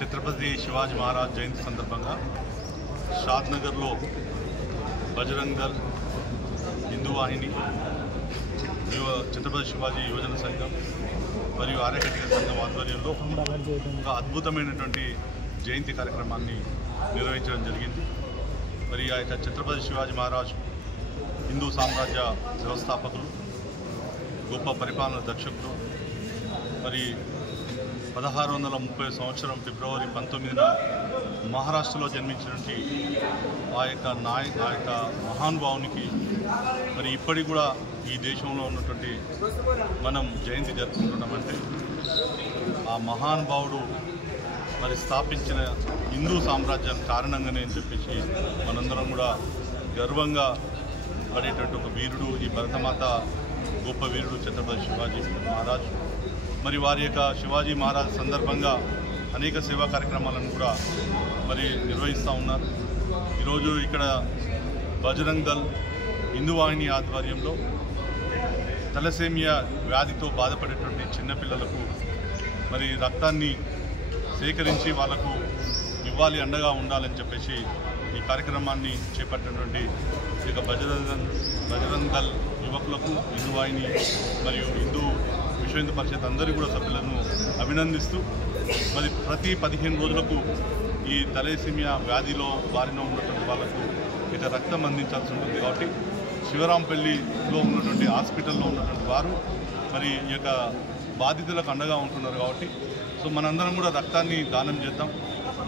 ఛత్రపతి శివాజీ మహారాజ్ జయంతి సందర్భంగా షాద్నగర్లో బజరంగ్ దళ్, హిందూ వాహిని, ఛత్రపతి శివాజీ యువజన సంఘం మరియు ఆర్యకటిక సంఘం ఆధ్వర్యంలో ఒక అద్భుతమైనటువంటి జయంతి కార్యక్రమాన్ని నిర్వహించడం జరిగింది. మరి ఆ యొక్క ఛత్రపతి శివాజీ మహారాజ్ హిందూ సామ్రాజ్య వ్యవస్థాపకులు, గొప్ప పరిపాలన దక్షకులు. మరి 1630 సంవత్సరం ఫిబ్రవరి 19న మహారాష్ట్రలో జన్మించినటువంటి ఆ యొక్క మహానుభావునికి మరి ఇప్పటికి కూడా ఈ దేశంలో ఉన్నటువంటి మనం జయంతి జరుపుకుంటున్నామంటే ఆ మహానుభావుడు మరి స్థాపించిన హిందూ సామ్రాజ్యం కారణంగానే అని చెప్పేసి మనందరం కూడా గర్వంగా పడేటువంటి ఒక వీరుడు ఈ భరతమాత గొప్ప వీరుడు ఛత్రపతి శివాజీ మహారాజ్. మరి వారి యొక్క శివాజీ మహారాజ్ సందర్భంగా అనేక సేవా కార్యక్రమాలను కూడా మరి నిర్వహిస్తూ ఉన్నారు. ఈరోజు ఇక్కడ బజరంగ్ దళ్, హిందూ వాహిని ఆధ్వర్యంలో తలసేమియా వ్యాధితో బాధపడేటువంటి చిన్నపిల్లలకు మరి రక్తాన్ని సేకరించి వాళ్లకు ఇవ్వాలి, అండగా ఉండాలని చెప్పేసి ఈ కార్యక్రమాన్ని చేపట్టినటువంటి ఇక బజరంగ్ దళ్ యువకులకు, హిందూ వాహిని మరియు విశ్వ హిందూ పరిషత్ అందరూ కూడా సభ్యులను అభినందిస్తూ మరి ప్రతి 15 రోజులకు ఈ తలసేమియా వ్యాధిలో బారిన ఉన్నటువంటి వాళ్లకు ఇక రక్తం అందించాల్సి ఉంటుంది. కాబట్టి శివరాంపల్లిలో ఉన్నటువంటి హాస్పిటల్లో ఉన్నటువంటి వారు మరి ఈ యొక్క బాధితులకు అండగా ఉంటున్నారు. కాబట్టి సో మనందరం కూడా రక్తాన్ని దానం చేద్దాం,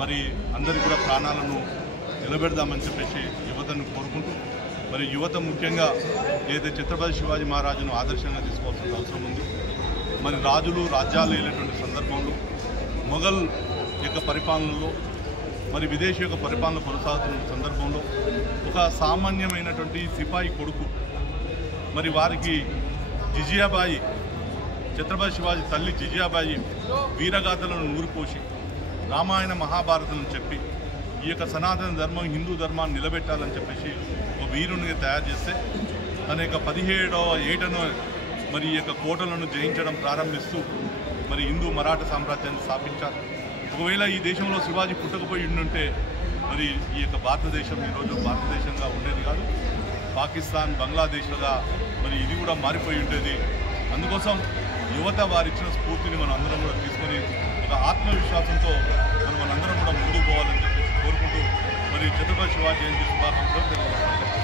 మరి అందరికీ కూడా ప్రాణాలను నిలబెడదామని చెప్పేసి యువతను కోరుకుంటూ మరి యువత ముఖ్యంగా ఏదైతే ఛత్రపతి శివాజీ మహారాజును ఆదర్శంగా తీసుకోవాల్సిన అవసరం ఉంది. మరి రాజులు రాజ్యాలు వెళ్ళేటువంటి సందర్భంలో మొఘల్ యొక్క పరిపాలనలో మరి విదేశీ యొక్క పరిపాలన కొనసాగుతున్న సందర్భంలో ఒక సామాన్యమైనటువంటి సిపాయి కొడుకు మరి వారికి జిజియాబాయి, ఛత్రపతి శివాజీ తల్లి జిజియాబాయి వీరగాథలను నూరిపోసి రామాయణ మహాభారతాలను చెప్పి ఈ యొక్క సనాతన ధర్మం, హిందూ ధర్మాన్ని నిలబెట్టాలని చెప్పేసి ఒక వీరునిగా తయారు చేస్తే తన యొక్క 17వ ఏటను మరి ఈ యొక్క కోటలను జయించడం ప్రారంభిస్తూ మరి హిందూ మరాఠా సామ్రాజ్యాన్ని స్థాపించారు. ఒకవేళ ఈ దేశంలో శివాజీ పుట్టకపోయి ఉండుంటే మరి ఈ యొక్క భారతదేశం ఈరోజు భారతదేశంగా ఉండేది కాదు, పాకిస్తాన్, బంగ్లాదేశ్గా మరి ఇది కూడా మారిపోయి ఉండేది. అందుకోసం యువత వారిచ్చిన స్ఫూర్తిని మనం అందరం కూడా తీసుకొని ఒక ఆత్మవిశ్వాసంతో మనందరం కూడా ముందుకు పోవాలని చెప్పేసి కోరుకుంటూ మరి ఛత్రపతి శివాజీ జయంతి శుభాకాంక్షలు తెలియజేస్తాం.